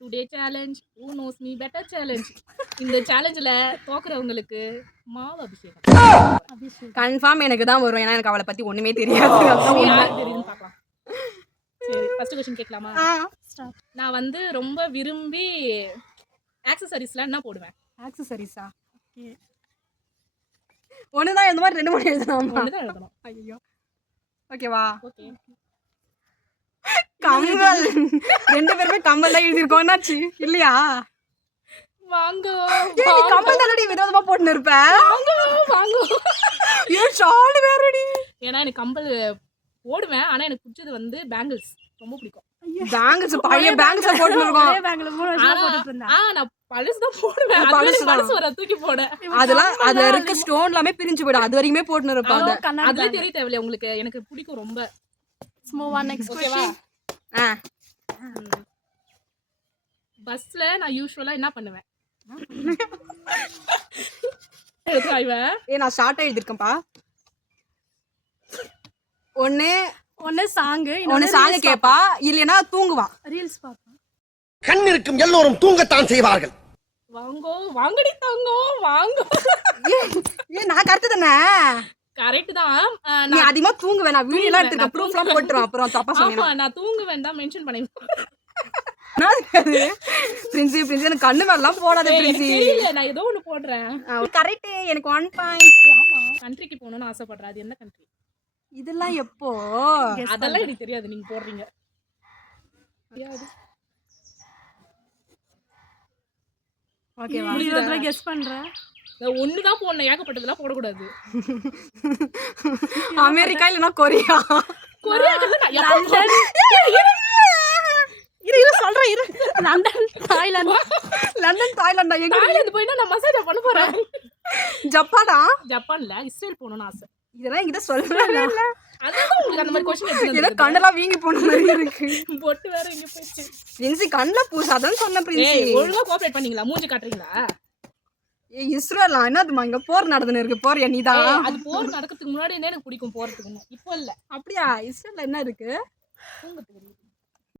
Today challenge who knows me better challenge. இந்த சேலஞ்சில் தோக்குறவங்களுக்கு மாவு அபிஷேகம். கன்ஃபார்ம் எனக்கு தான் வரும், ஏன்னா எனக்கு அவளை பற்றி ஒன்றுமே தெரியாது. யாருக்கு தெரியுதுன்னு பார்க்கலாம். சரி, ஃபர்ஸ்ட் கொஸ்டின் கேட்கலாமா? நான் வந்து ரொம்ப விரும்பி ஆக்சசரிஸ்லாம் என்ன போடுவேன்? ஆக்சசரிஸா? ஒன்று தான் இந்த மாதிரி 2 3 எழுதணும். ஒன்று தான் எழுதணும். ஐயோ, ஓகேவா? ஓகே. கம்மல். 2 பேருமே கம்மல் தான் எழுதியிருக்கோம். என்னாச்சு இல்லையா? வாங்கோ கம்மல் தானடி விதவிதமா போட்டுன்னு இருப்ப. வாங்கோ. ஏன் ஷால் வேறடி? ஏன்னா எனக்கு கம்பல் போடுவேன், ஆனால் எனக்கு பிடிச்சது வந்து பேங்கிள்ஸ் ரொம்ப பிடிக்கும். பேங்கிள்ஸ், பழைய பேங்கிள்ஸ் போட்டுன்னு இருக்கோம். நான் பழசு தான் போடுவேன். பழசு வர தூக்கி போட அதெல்லாம் அதுல இருக்க ஸ்டோன் எல்லாமே பிரிஞ்சு போயிடும். அது வரைக்குமே போட்டுன்னு இருப்பாங்க. அதுல தெரிய தேவையில்லை உங்களுக்கு. எனக்கு பிடிக்கும் ரொம்ப. ஓகேவா? பஸ்ல நான் யூஸ்வலா என்ன பண்ணுவேன்? நான் ஷார்ட்டா எழுதிருக்கேன்ப்பா. ஒன்னு சாங் கேப்பா, இல்லனா தூங்குவா, ரீல்ஸ் பாப்பா. கண் இருக்கும் எல்லோரும் தூங்கத்தான் செய்வார்கள். வாங்கோ வாங்கடி தங்கோ வாங்கோ. நான் கரெக்ட் தானே? கரெக்ட் தான். நீ அதிகமா தூங்குவேன். நான் வீடியோ எல்லாம் எடுத்துக்க, ப்ரூஃப்லாம் போட்டுறேன். அப்புறம் தப்பா சொன்னேன். நான் தூங்குவேன் தான் மென்ஷன் பண்ணேன். பிரின்சி எனக்கு கண்ணு மேலாம் போடாத பிரின்சி. தெரியல, நான் ஏதோ ஒன்னு போடுறேன். கரெக்ட். எனக்கு 1 பாயிண்ட். ஆமா, கண்ட்ரிக்கு போகணும்னு ஆசைப்படுறேன். அது என்ன கண்ட்ரி? இதெல்லாம் எப்போ? அதெல்லாம் எனக்கு தெரியாது, நீங்க போடுறீங்க. ஓகேவா? நீங்க கெஸ் பண்றேன். ஒன்னு தான் போடணும், ஏகப்பட்டதெல்லாம் போடக்கூடாது. அமெரிக்கா இல்லனா கொரியா? லண்டன். இரு சொல்றேன். இரு. London Thailand. எங்க தாய்லாந்து போய்னா நான் மசாஜ் பண்ண போறேன். ஜப்பானா? ஜப்பான்ல இஸ்ரேல் போகணும்னு ஆசை. இதெல்லாம் என்கிட்ட சொல்லவே இல்ல. அதான் உங்களுக்கு அந்த மாதிரி क्वेश्चन எடுத்து ஏதோ கண்ணெல்லாம் வீங்கி போன மாதிரி இருக்கு. பொட்டு வேற இங்க போயிடுச்சு. பிரின்சி கண்ணல பூசாதன்னு சொன்ன பிரின்சி. ஏய், ஒழுங்கா கோஆபரேட் பண்ணீங்களா? மூஞ்சி காட்டுறீங்களா? ஏய் இஸ்ரேலா என்னதுமா இங்க போர் நடந்துன்னு இருக்கு. போறியா நீதான்? அது போர் நடக்கிறதுக்கு முன்னாடி எனக்கு பிடிக்கும் போறதுக்கு. இப்போ இல்ல. அப்படியா? இஸ்ரேல்ல என்ன இருக்கு? தூங்க தெரியுது.